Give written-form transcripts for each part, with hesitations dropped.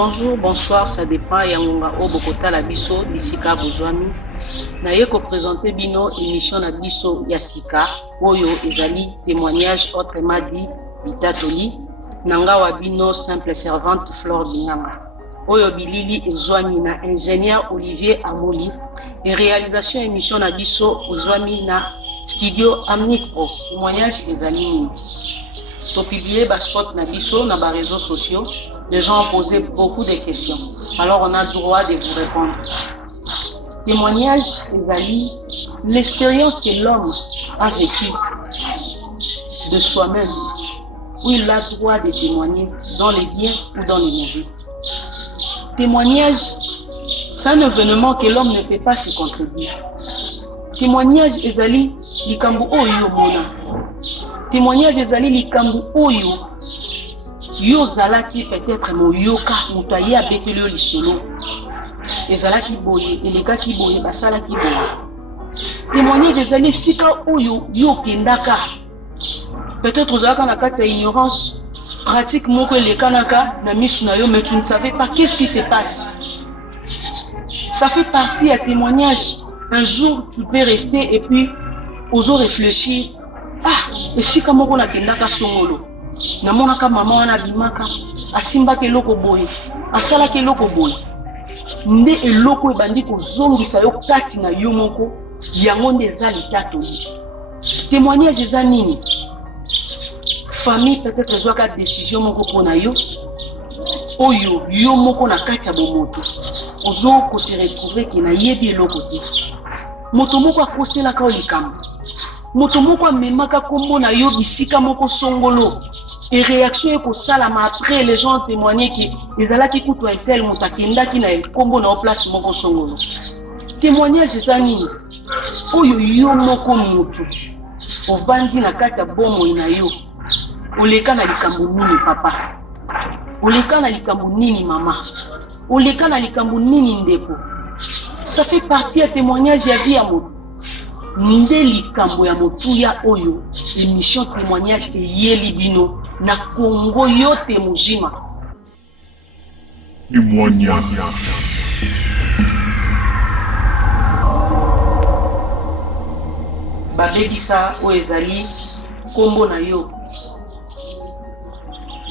Bonjour, bonsoir, ça dépend. Yangonga Obokota la biso, Bisika Bozwami. Naye ko présenter bino émission na biso Yasika, Oyo ezali témoignage autrement dit Bitatoli. Nanga wa bino simple servante Flore Binanga. Oyo bilili ezwami na ingénieur Olivier Amoli. Et réalisation émission na biso Ozwami na studio Amnic Pro. Témoignage ezali nini. So publier bas spot na biso na bas réseaux sociaux. Les gens ont posé beaucoup de questions. Alors on a le droit de vous répondre. Témoignage, ezali, l'expérience que l'homme a vécue de soi-même, où il a le droit de témoigner dans les biens ou dans les mauvais. Témoignage, c'est un événement que l'homme ne peut pas se contredire. Témoignage, ezali, likambu oyo mona. Témoignage, ezali, likambu oyo. Yo zalaki peut-être moyoka mutaye abeteli yo lisolo ezalaki boye elekaki boye basalaki boye. Témoignage ezali sika oyo yo kendaka peut-être ozalaka na kati ya ignorance pratique moko elekanaka na misu na yo mais tu ne savais pas qu'est-ce qui se passe. Ça fait partie à témoignage. Un jour tu peux rester et puis ozo réfléchir et sika moko na kendaka songolo namonaka mama wana bimaka asimbaka eloko boye asalaka eloko boye nde eloko ebandi kozongisa yo kati na yo moko yango nde eza litatoli. Témoignage eza nini? Famille peut-être ezwaka décision moko mpona yo oyo yo moko na kati ya bomoto ozo kose retrouver ke nayebi eloko te. Moto moko akoselaka yo likambo, moto moko amemaka kombo na yo bisika moko songolo. Et réaction est pour ça, après les gens ont témoigné que les alaki kutu a tel mutakenda qui n'a kombo na place moko songolo. Témoignage c'est ça nini? Oyo yo moko mutu. Ovandi na kata bomo ina yo. Oleka na likambo nini papa? Oleka na likambo nini maman? Oleka na likambo nini ndeko? Ça fait partie à témoignage ya vie ya mutu. Nde likambo ya motuya oyo émission témoignage eyeli bino na Congo yote mujima. Témoignage. Babebisa o ezali kombo na yo.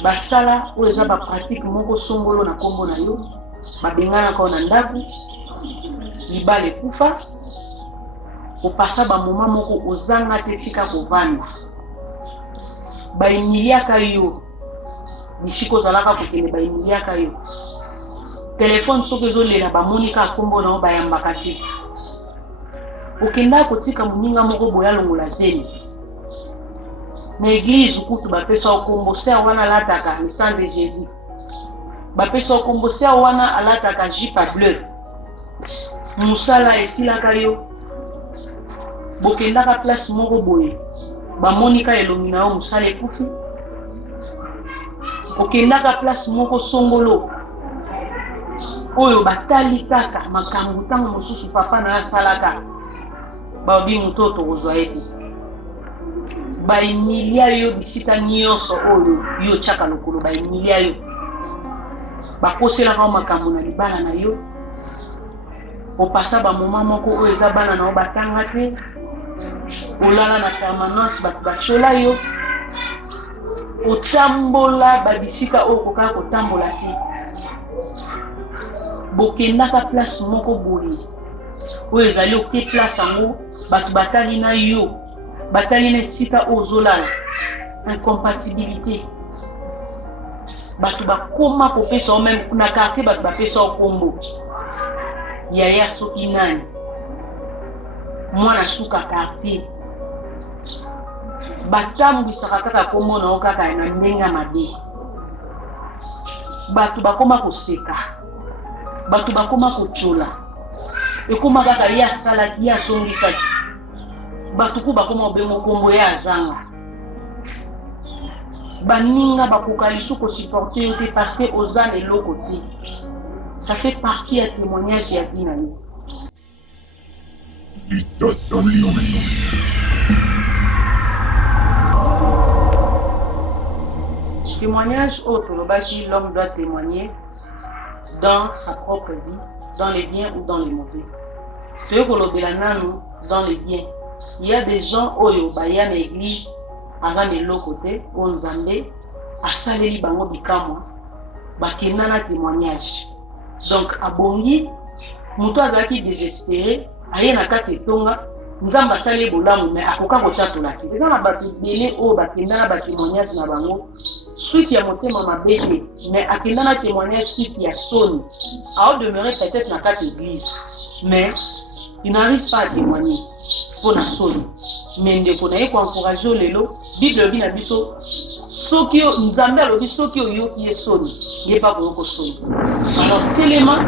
Basala o eza ba pratique moko songolo na kombo na yo. Babengana ko na ndaku. Libale kufa. Opasa ba moma moko ozanga te sika kovanda. Ba emiliaka yo. Bisiko zalaka kokende ba emiliaka yo. Téléphone soki ezolela ba monika kombo na ba yambaka te. Okenda kotika muninga moko boya longola zeli. Na église kutu bapesa okombo se wana lataka le sang de Jésus. Bapesa okombo se wana alataka jipa bleu. Musala esilaka yo. Bokendaka place moko boye bamonika elongi na yo musala ekufi. Okendaka place moko songolo oyo batali kaka makambo ntango mosusu papa na yo asalaka babi mutoto kozwa ete baimilia yo bisika nyonso oyo yo tiaka lokolo baimilia yo bakoselaka yo makambo na libala na yo opasa bamoma moko oyo eza bana na yo batanga te olala na permanence bato bachola yo otambola babisika oyo kokaka kotambola te bokendaka place moko boye oyo ezali oke place yango bato batali na yo batali na esika oyo ozolala incompatibilité bato bakoma kopesa o meme na quartier bato bapesa o kombo yaya soki nani mwana suka quartier batambwisaka kaka kombo na yo kaka na ndenge ya mabe. Bato bakoma koseka, bato bakoma kochola ekoma kaka ye asalaki ye asongisaki bato ku bakoma obengo kombo ye azanga baninga bakoka lisu kosupporte yo te parce que oza na eloko te. Ça fait partie ya témoignage ya vie na yo. Témoignage autre, l'homme doit témoigner dans sa propre vie, dans les biens ou dans les mauvais. Dans les biens. Il y a des gens oyo baya na église aza melo côté o nzambe asaleli bango bikamwa bakenda na témoignage. Donc abongi muto azaki désespéré aye na kati etonga nzambe asali bolamu mais akoka kotatola te. Eza na bato ebele oyo bakenda na batémoignage na bango suite ya motema mabe te, mais akenda na témoignage suite ya soni ao demeurer peut-être na kati église mais il n'arrive pas à témoigner pour la soni. Mais ndeko na ye ko encourager lelo Bible bi na biso soki nzambe alobi soki oyoki ye soni ye pa ko soni. Alors tellement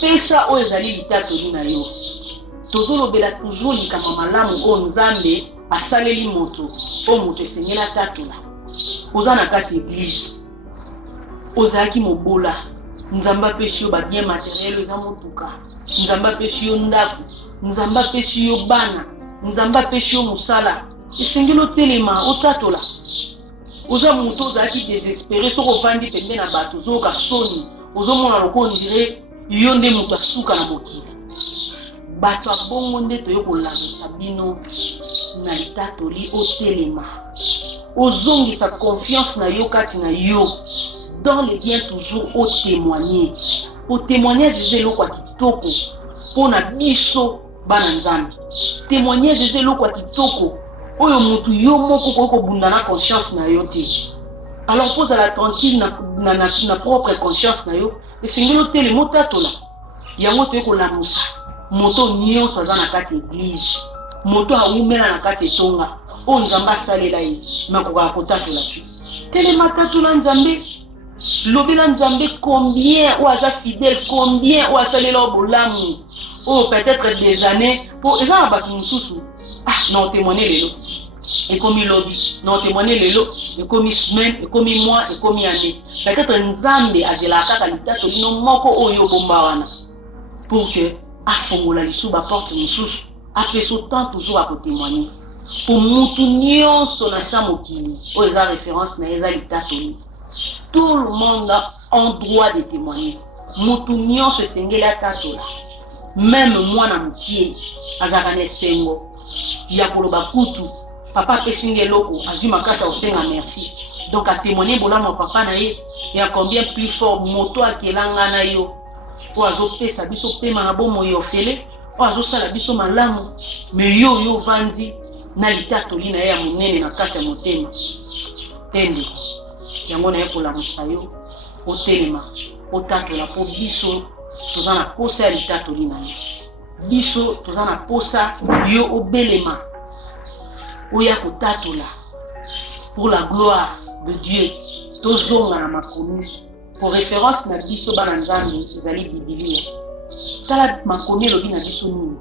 pesa o ezali litatoli na yo tozolobela toujours likama malamu o nzambe asaleli moto o moto esengela tatola oza na kati église ozalaki mobola nzambe apesi yo babien matériel eza motuka nzambe apesi yo ndako nzambe apesi yo bana nzambe apesi yo mosala esengeli otelema otatola oza moto ozalaki désespéré soki ovandi pembe na bato ozoyoka soni ozomona loko ondire yo nde moto asuka na mokili bato abongo nde toyo kolamisa bino na litatoli otelema ozongisa confiance na yo kati na yo dans les biens toujours au témoigner. Au témoignage eza eloko ya kitoko mpona biso bana nzambe. Témoignage eza eloko ya kitoko oyo mutu yo moko koki kobunda na conscience na yo te. Alors kozala tranquille na propre conscience na yo esengeli otelema otatola yango toye kolamusa moto nyonso aza na kati église moto awumela na kati etonga oyo nzambe asalela ye nakokaka kotatola te telema tatola nzambe lobela nzambe combien ou aza fidèle combien ou asalela o bolamu oh peut-être des années pour eza na bato mosusu non témoigner lelo ekomi lobi non témoigner lelo ekomi semaine ekomi mois ekomi année peut-être nzambe azelaka kaka litato lino moko oyo bomba wana pour que afongola lisuba porte mosusu apesa autant toujours à témoigner pour mutu nyonso na sa mokili oyo eza référence na eza litato lino. Tout le monde a droit de témoigner. Mutu nyonso esengeli atatola. Même mwana mokie azaka na esengo ya koloba kutu papa pesinga eloko azwi makasi osenga merci. Donc a témoigner bolamu papa na ye ya combien plus fort moto akelanga na yo po azopesa biso pema na bomo yo fele po azosala biso malamu mais yo vandi na litatoli na ye ya monene na kati ya motema tende yango na ye kolamusa yo otelema otatola po biso toza na posa ya litatoli na ye biso toza na posa yo obelema oya kotatola pour la gloire de Dieu tozonga na makomi pour référence na biso bana nzambe ezali bibilia tala makomi elobi na biso nini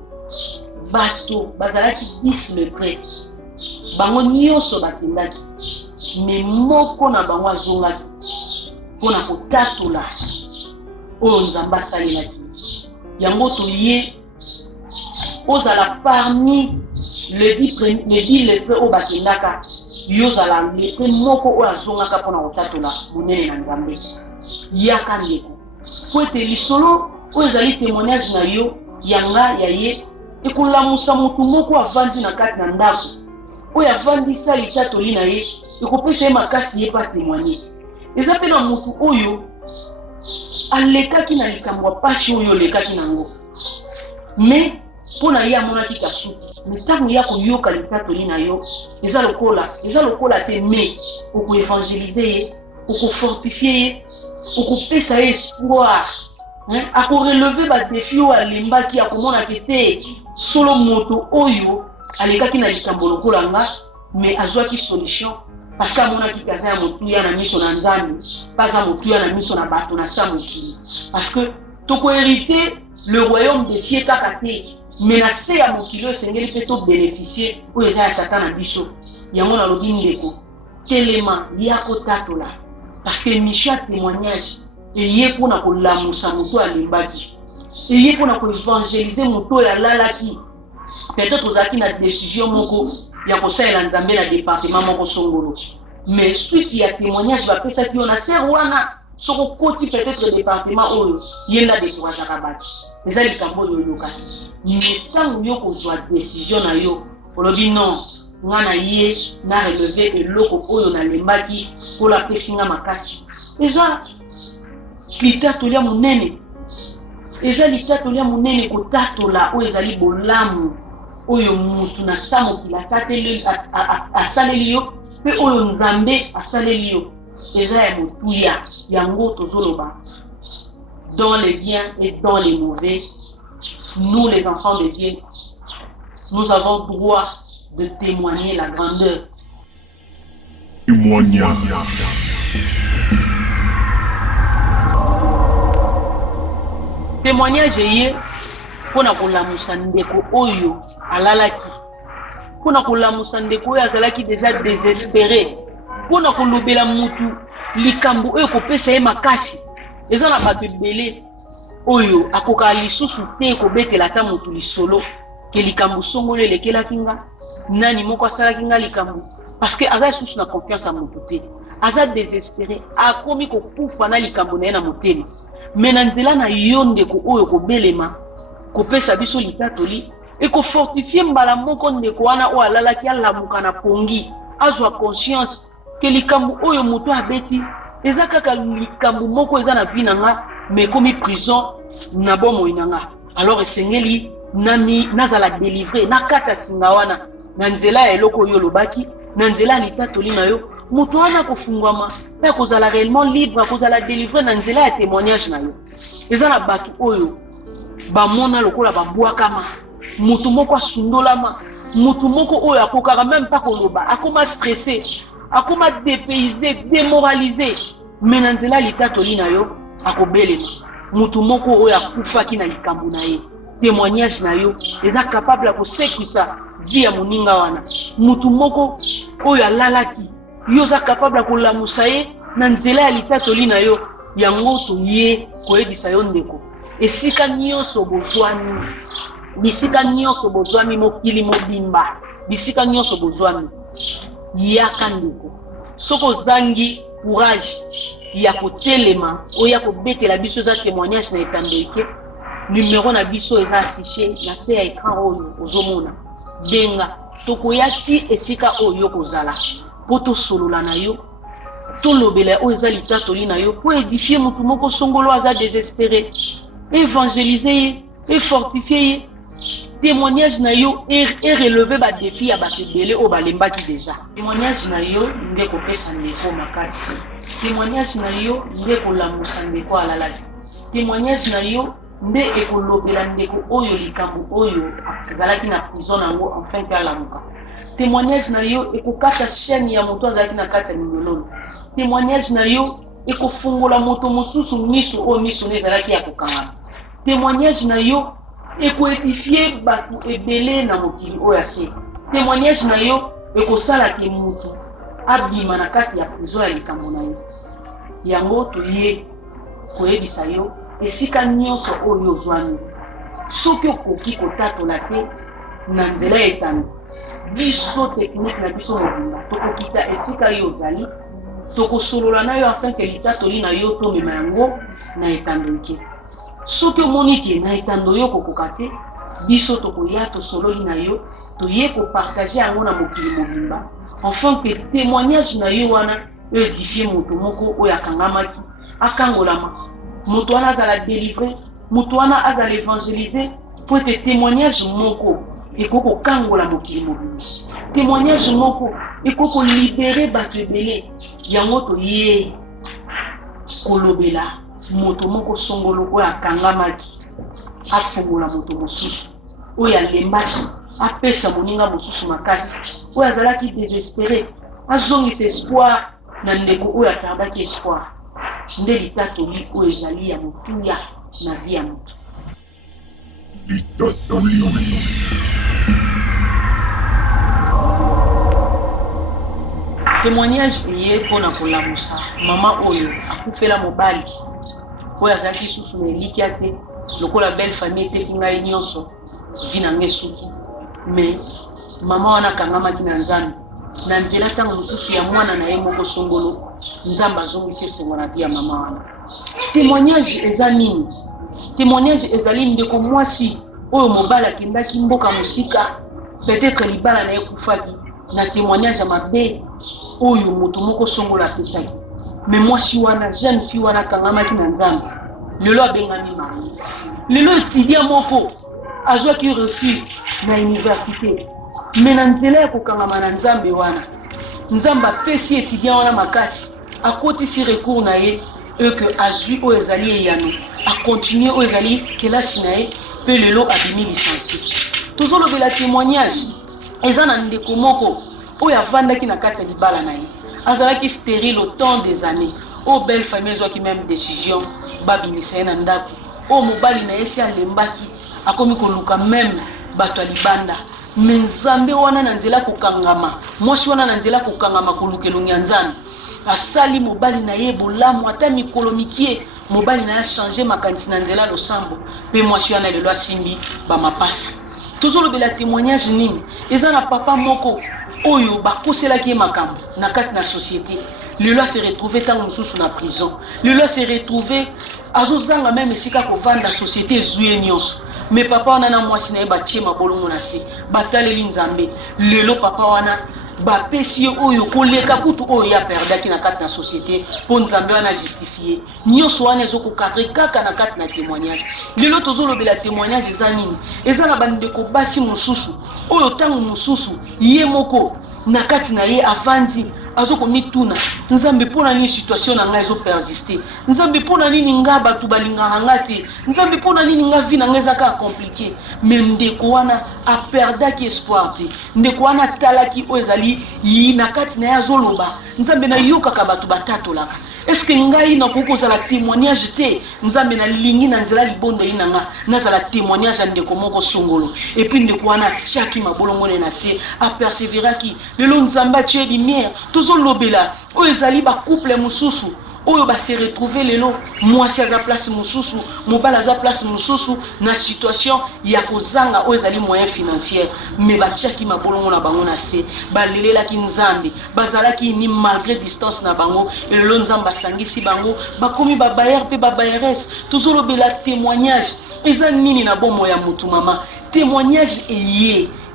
bato bazalaki 10 le prêtre bango nyonso bakendaki mais moko na bango azongaki mpona kotatola oyo nzambe asalelaki yango toye ozala parmi le dix lepre oyo bakendaka yo ozala lepre moko oyo azongaka mpona kotatola monene na nzambe yaka ndeko po ete lisolo oyo ezali témoignage na yo yanga ya ye ekolamusa motu moko avandi na kati na ndako oyo avandisa litatoli na ye ekopesa ye makasi ye pa témoigner. Eza mpe na motu oyo alekaki na likambo ya pasi oyo olekaki nango mais mpona ye amonaki kasuki mais ntango ya koyoka litatoli na yo eza lokola te mais okoevangelize ye okofortifie ye okopesa ye espoir akoreleve badefi oyo alembaki akomonaki te solo moto oyo alekaki na likambo lokola nga mais azwaki solution parce que amonaki kaza ya motuya na miso na nzambe paza motuya na miso na bato na sa mokili parce que tokohérite le royaume de Dieu kaka te mais na se ya mokili oyo esengeli mpe tobénéficie oyo eza ya satan na biso yango nalobi ndeko telema ya kotatola parce que mission ya témoignage eye mpona kolamusa moto alembaki eye mpona koevangelize moto oyo alalaki peut-être ozalaki na décision moko ya kosalela nzambe na département moko songolo mais suite ya témoignage bapesaki yo na ser wana soko koti peut-être département oyo yenda découragé kabati eza likambo oyo yoka ntango yo kozwa décision na yo olobi non ngana ye na relever eloko oyo nalembaki pola pesinga makasi eza litatolia monene eza litatolia monene kotatola oyo ezali bolamu oyo mutu na samokila tateli asaleli yo pe oyo nzambe asaleli yo eza ya motuya yango tozoloba dans les biens et dans les mauvais nous les enfants de Dieu nous avons droit de témoigner la grandeur. Témoignage yé pona kolamusa ndeko oyo alalaki pona kolamusa ndeko oyo azalaki déjà désespéré pona kolobela mutu likambo oyo kopesa ye makasi eza na bato ebele oyo akoka lisusu te kobetela ata mutu lisolo ke likambo songolo elekelaki nga nani moko asalaki nga likambo parce que aza lisusu na confiance ya mutu te aza désespéré akomi kokufa na likambo na ye na motema me na nzela na yo ndeko oyo kobelema kopesa biso litatoli ekofortifie mbala moko ndeko wana oyo alalaki alamuka na pongi azwa conscience ke likambo oyo moto abeti eza kaka likambo moko eza na vie na nga me komi prison na bomoi na nga alors esengeli nani nazala délivré nakata singa wana na nzela ya eloko oyo lobaki na nzela ya litatoli na yo moto wana kofungwama pe kozala réellement libre kozala délivré na nzela ya témoignage na yo eza na bato oyo bamona lokola babwakama moto moko asundolama moto moko oyo akokaka même pas koloba akoma stressé akoma dépaysé démoralisé mais na nzela litatoli na yo akobelema moto moko oyo akufaki na likambo na ye témoignage na yo eza capable ya kosekwisa vie ya moninga wana moto moko oyo alalaki yo oza capable ya kolamusa ye na nzela ya litatoli na yo yango toye koyebisa yo ndeko esika nyonso bozwami bisika nyonso bozwami mokili mobimba bisika nyonso bozwami yaka ndeko soko ozangi courage ya kotelema oya kobetela biso eza témoignage na etandeke numéro na biso eza affiché na se ya écran oyo ozomona benga tokoya ti esika oyo kozala po tosolola na yo tolobela oyo eza litatoli na yo po édifier motu moko songolo aza désespéré évangéliser ye efortifier ye témoignage na yo relever badéfi ya bato ebele oyo balembaki déjà témoignage na yo nde kopesa ndeko makasi témoignage na yo nde kolamusa ndeko alalaki témoignage na yo nde ekolobela ndeko oyo likambo oyo azalaki na prison nango enfin ke alamuka témoignage na yo ekokata chaîne ya moto azalaki na kati ya minyololo témoignage na yo ekofungola moto mosusu miso oyo miso ne ezalaki ya kokangama témoignage na yo ekoedifie bato ebele na mokili oyo ase témoignage na yo ekosala ke motu abima na kati ya prison ya likambo na yo yango toye koyebisa yo esika nyonso oyo ozwami soki okoki kotatola te na nzela ya etando biso technique na biso mobimba tokokita esika yo ozali tokosolola na yo afin ke litatoli na yo tomema yango na etando eke soki omoni ke na etando yo kokoka te biso tokoya tosololi na yo toye kopartage yango na mokili mobimba enfin ke témoignage na yo wana édifie moto moko oyo akangamaki akangolama moto wana azala délivré moto wana azala évangélisé po ete témoignage moko ekoko kangola mokili mobimba témoignage moko ekoko libéré bato ebele yango toye kolobela moto moko songolo oyo akangamaki afungola moto mosusu oyo alembaki apesa moninga mosusu makasi oyo azalaki désespéré azongisa espoir na ndeko oyo atardaki espoir nde litatoli oyo ezali ya motuya na vie ya moto témoignage eye mpona kolamusa mama oyo akufela mobali oyo azalaki susu na elikya te lokola belle famille eteki ngai nyonso vi na ngai suki mais mama wana akangamaki na nzambe na nzela ntango mosusu ya mwana na ye moko songolo nzambe azongisi esengo na vie ya mama wana. Témoignage eza nini? Témoignage ezali ndeko mwasi oyo mobali akendaki mboka mosika, peut-être libala na ye kufaki, na témoignage ya mabe oyo moto moko songolo apesaki. Mais mwasi wana jeune fille wana akangamaki na nzambe, lelo abengami marie. Lelo étudiant moko azwaki refus na université, mais na nzela ya kokangama na nzambe wana, nzambe apesi étudiant wana makasi, akotisi recours na ye et que azwi oyo ezali eyano, a continuer oyo ezali kelasi na ye, pe lelo abimi licencié. Tozolobela témoignage eza na ndeko moko oyo avandaki na kati ya libala na ye, azalaki stérile au temps des années, o belle famille ezwaki même décision babimisa ye na ndako, o mobali na ye si alembaki akomi koluka même bato ya libanda. Me nzambe wana na nzela kokangama, mwasi wana na nzela kokangama koluka elongi ya nzambe, asali mobali na ye bolamu ata mikolo mikie, mobali na ye change makanisi na nzela losambo, pe mwasi wana lelo asimbi bamapasa. Tozolobela témoignage nini? Eza na papa moko oyo bakoselaki ye makambo na kati na société, lelo se retrouver tango mosusu na prison, lelo se retrouver azozanga même esika kovanda société ezwi nyonso. Mais papa wana na mwasi na ye batie mabolongo na se, bataleli nzambe, lelo papa wana bapesi oyo koleka kutu oyo ya perdaki na kati na société, po nzambe wana justifie nyonso wana ezokokadre kaka na kati na témoignage. Lelo tozolobela témoignage eza nini? Eza na bandeko basi mosusu oyo tango mosusu ye moko na kati na ye avandi azoko mituna, nzambe pona nini situation na nga ezo persister, nzambe pona nini nga batu balingana nga te, nzambe pona nini nga vie na nga ezaka compliqué. Mais ndeko wana aperdaki espoir te, ndeko wana talaki oyo ezali yi na kati na ye azoloba, nzambe na yokaka batu batatolaka. Est-ce que ngai na koko za la témoignage te, nzambe na lingi na nzela libondo ina nga na za la témoignage ya ndeko moko songolo, et puis ndeko wana tiaki mabolongo na se a persévéraki, lelo nzamba tie lumière. Tozolobela oyo ezali ba couple mususu oyo ba se retrouver lelo, mwasi aza place mususu, mobala aza place mususu na situation ya kozanga oyo ezali moyen financier, mais batiaki mabolongo na bango na se, balelelaki nzambe, bazalaki ni malgré distance na bango, et lelo nzambe asangisi bango bakomi babayer pe babayeres. Tozolobela témoignage eza nini na bomo ya mutu mama? Témoignage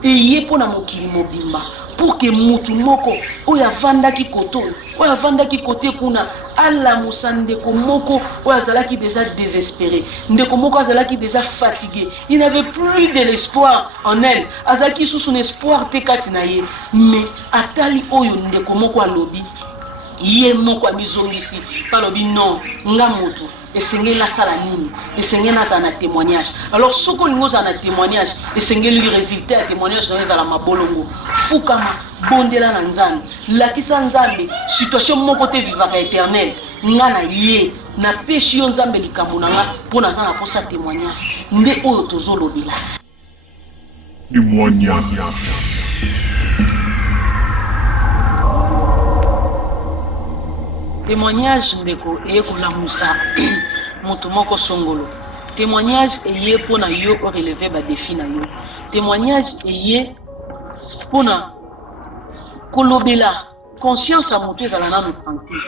eye pona mokili mobimba, pour que mutu moko oyo avandaki koto oyo avandaki kote kuna alamusa ndeko moko oyo azalaki déjà désespéré, ndeko moko azalaki déjà fatigué, il n'avait plus de l'espoir en elle, azalaki susu espoir te kati na ye. Mais atali oyo ndeko moko alobi, ye moko amizongisi palobi non nga mutu esengeli nasala nini, esengeli nazala na témoignage. Alors soko lingo ozala na témoignage, esengeli résultat ya témoignage na ezala mabolongo, fukama bondela na nzambe, lakisa nzambe situation moko te vivaka éternel, nga na ye na peshi yo nzambe likambo na nga mpo naza na posa témoignage. Nde oyo tozolobela témoignage. Témoignage ndeko eye kolamusa moto moko songolo. Témoignage eye pona yo ko relever ba défi na yo. Témoignage eye pona kolobela conscience a moto ezala na tranquille.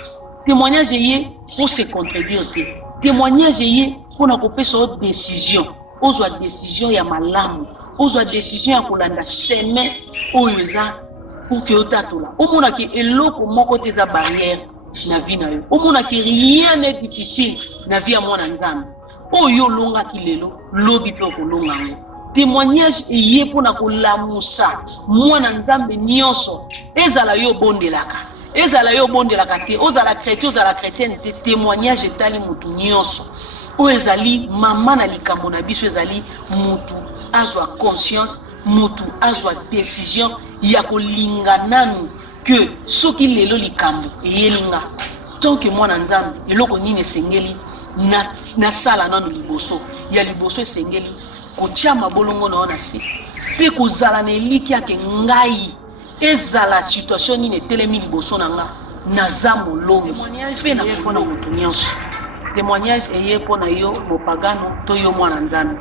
Témoignage eye pour se contredire te. Témoignage eye pona kopesa o décision, ozwa décision ya malamu, ozwa décision ya kolanda chemin oyo eza pour que otatola. Omona ke eloko moko te za barrière na vie na yo, omona ke rien n'est difficile na vie ya mwana nzambe oyo olongaki lelo lobi pe okolonga ngo. Témoignage eye pona kolamusa mwana nzambe nyonso, ezala yo bondelaka, ezala yo bondelaka te, ozala chrétien ozala chrétienne te. Témoignage etali mutu nyonso oyo ezali mama na likambo na biso, ezali mutu azwa conscience, mutu azwa décision ya kolinga nanu que soki lelo likambo eyelinga tant que mwana nzambe eloko nini esengeli na sala nanu liboso ya liboso, esengeli kotia mabolongo na ona si pe kozala na eliki yake ngai ezala situation nini etelemi liboso na nga naza molongi pe na mpona motu nyonso. Témoignage eye mpona yo mopagano to yo mwana nzambe.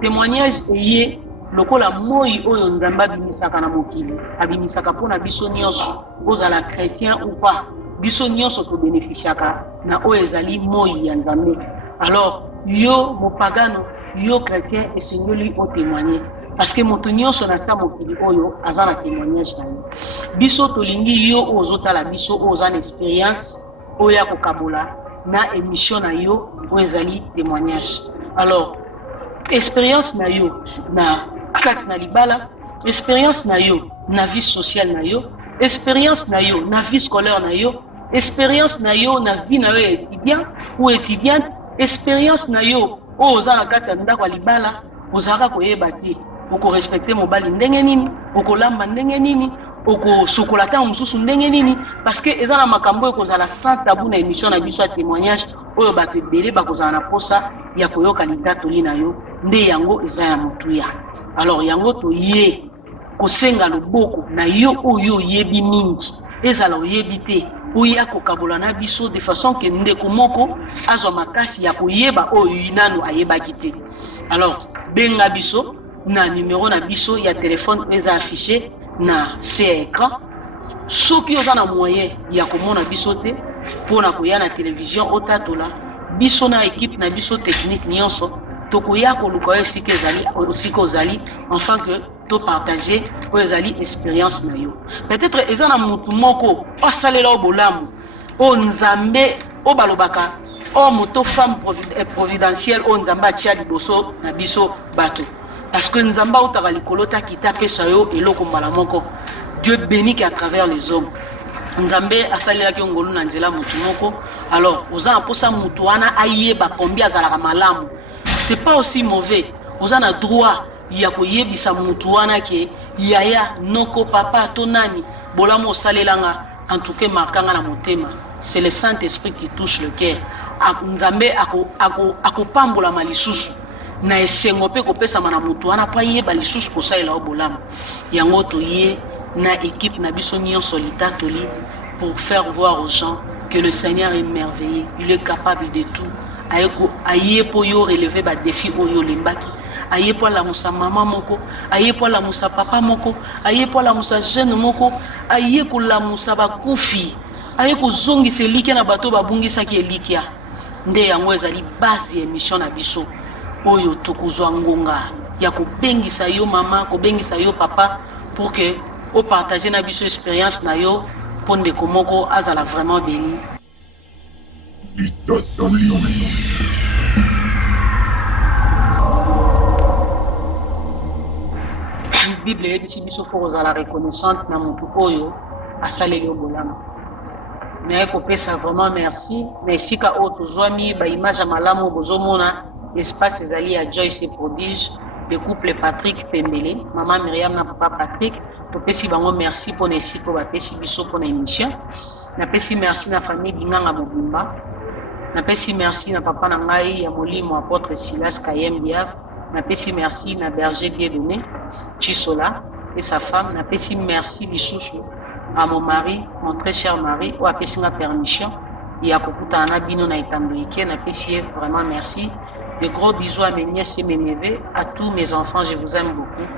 Témoignage eye lokola moi oyo nzambe abimisaka na mokili abimisaka mpona biso nyonso ozala chrétien ou pas biso nyonso tobénéficiaka na oyo ezali moi ya nzambe. Alors yo mopagano yo chrétien esengeli otémoigner parce que moto nyonso na sa mokili oyo aza na témoignage na ye. Biso tolingi yo oyo ozotala biso oyo oza na expérience oyo ya kokabola na émission na yo oyo ezali témoignage. Alors expérience na yo na kati na libala, expérience na yo na vie sociale na yo, expérience na yo na vie scolaire na yo, expérience na yo na vie na yo étudiant ou étudiante, expérience na yo oyo oza na kati ya ndako ya libala ozalaka koyeba te okorespecte mobali ndenge nini, okolamba ndenge nini, okosukola ntango mosusu ndenge nini, parce que eza na makambo oyo kozala sans tabou na émission na biso ya témoignage oyo bato ebele bakozala na posa ya koyoka litatoli na yo nde yango eza ya motuya. Alors yango toye kosenga loboko na yo oyo oyebi mingi ezala oyebi te oya kokabola na biso de façon ke ndeko moko azwa makasi ya koyeba oyo nanu ayebaki te. Alors benga biso na numéro na biso ya téléphone eza affiché na ce écran. Soki oza na moyen ya komona biso te mpona koya na télévision otatola biso na équipe na biso technique nyonso tokoya koluka oyo esika ezali osika ozali enfin que to partager oyo ezali expérience na yo. Peut-être eza na mutu moko osalela o bolamu o nzambe o balobaka o moto femme providentielle o nzambe atia liboso na biso bato parce que nzambe otaka likolo takita pesa yo eloko mbala moko. Dieu bénit qu'à travers les hommes. Nzambe asalelaki ngolu na nzela mutu moko. Alors oza na posa mutu wana ayeba combien azalaka malamu. C'est pas aussi mauvais. Oza na droit ya koyebisa mutu wana ke yaya noko papa to nani bolamu osalelanga en tout cas markanga na motema. C'est le Saint-Esprit qui touche le cœur. Nzambe akopambola malisusu na esengo pe kopesa mana mutu wana pa yeba lisusu kosalela o bolamu. Yango toye na équipe na biso nyonso litatoli pour faire voir aux gens que le Seigneur est merveilleux, il est capable de tout. Aye po yo relever ba défi oyo lembaki, aye po la musa mama moko, aye po la musa papa moko, aye po la musa jeune moko, aye ko la musa ba kufi, aye ko zongi se likia na bato babungisa ki elikia. Nde yango ezali base ya émission na biso oyo tokozwa ngonga ya ko bengisa yo mama, ko bengisa yo papa pour que o partager na biso expérience na yo pour ndeko moko azala vraiment béni. Bible ebisi biso fo kozala reconnaissante na mutu oyo asaleli obolamu. Mais kopesa vraiment merci na esika oyo tozwami baimage ya malamu bozomona espace ezali ya Joyce et Prodige de couple Patrick Pembele, maman Myriam na papa Patrick. Topesi bango merci pour esika po bapesi biso pour na émission. Napesi merci na famille Binganga Mobimba. Napesi merci na papa na ngai ya molimo apôtre Silas Kayem Diab. Napesi merci na berger Dieudonné Chisola et sa femme. Napesi merci lisusu à mon mari, mon très cher mari, ou apesi nga permission ya kokuta na bino na etandoike. Napesi vraiment merci. De gros bisous à mes nièces et mes neveux, à tous mes enfants, je vous aime beaucoup.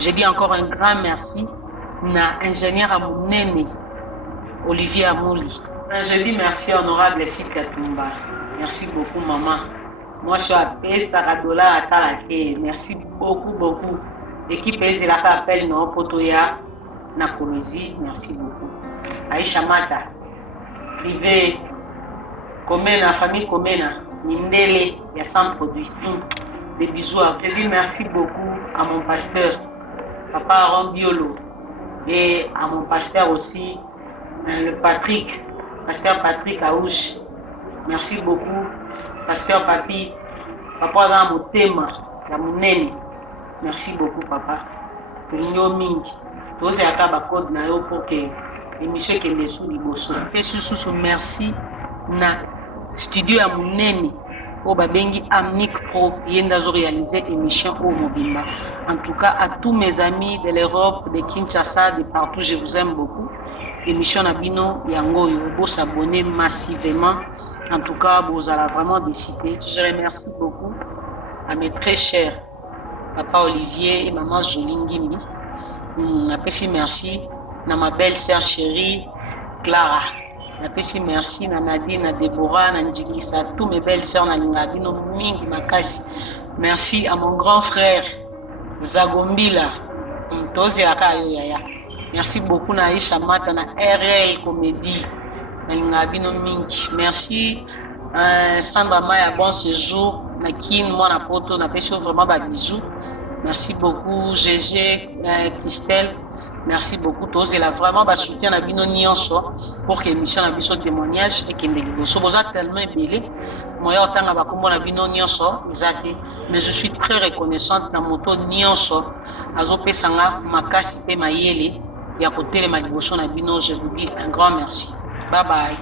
Je dis encore un grand merci à ingénieur Amounene, Olivier Amouli. Je dis merci honorable Sika Tumba. Merci beaucoup maman. Moi je suis à paix, Saradola à Talake. Merci beaucoup, beaucoup. L'équipe est là qui appelle non Potoya, Nakolozi. Merci beaucoup. Aïcha Mata, privé, Komena, famille Komena. Mindele, il y a 100 produits. Des bisous. Je dis merci beaucoup à mon pasteur, Papa Aaron Biolo, et à mon pasteur aussi, le pasteur Patrick Aouche. Merci beaucoup, pasteur Papi, Papa dans mon thème, la monnaie. Merci beaucoup, papa. Pour mingi, tous ces accords code na yo pour que l'émission que les sous liboso. Et sous merci na studio ya munene o babengi Amnic Pro yenda zo réaliser émission au mobile. En tout cas à tous mes amis de l'Europe, de Kinshasa, de partout, je vous aime beaucoup. Émission Nabino yango yo bo s'abonner massivement. En tout cas, vous allez vraiment décider. Je remercie beaucoup à mes très chers papa Olivier et maman Zolingimi. Napesi merci na ma belle-sœur chérie Clara. Napesi merci na Nadine, na Déborah, na Njikisa, tous mes belles-sœurs na Lingabino mingi makasi. Merci à mon grand frère Zagombila. Tozelaka yo yaya. Merci beaucoup na Aisha Mata na RL Comédie na Lingabino mingi. Merci Sandra Maya bon séjour na Kin Mwana Poto na pesi vraiment ba bisous. Merci beaucoup GG Christelle. Merci beaucoup tous. Elle a vraiment soutien na bino nyonso pour que l'émission na biso témoignage et que ndeli so boza tellement belé moya otanga ba kombo na bino nyonso ezate, mais je suis très reconnaissante na moto nyonso azo pesanga makasi pe mayele ya kotelema liboso na bino. Je vous dis un grand merci. Bye bye.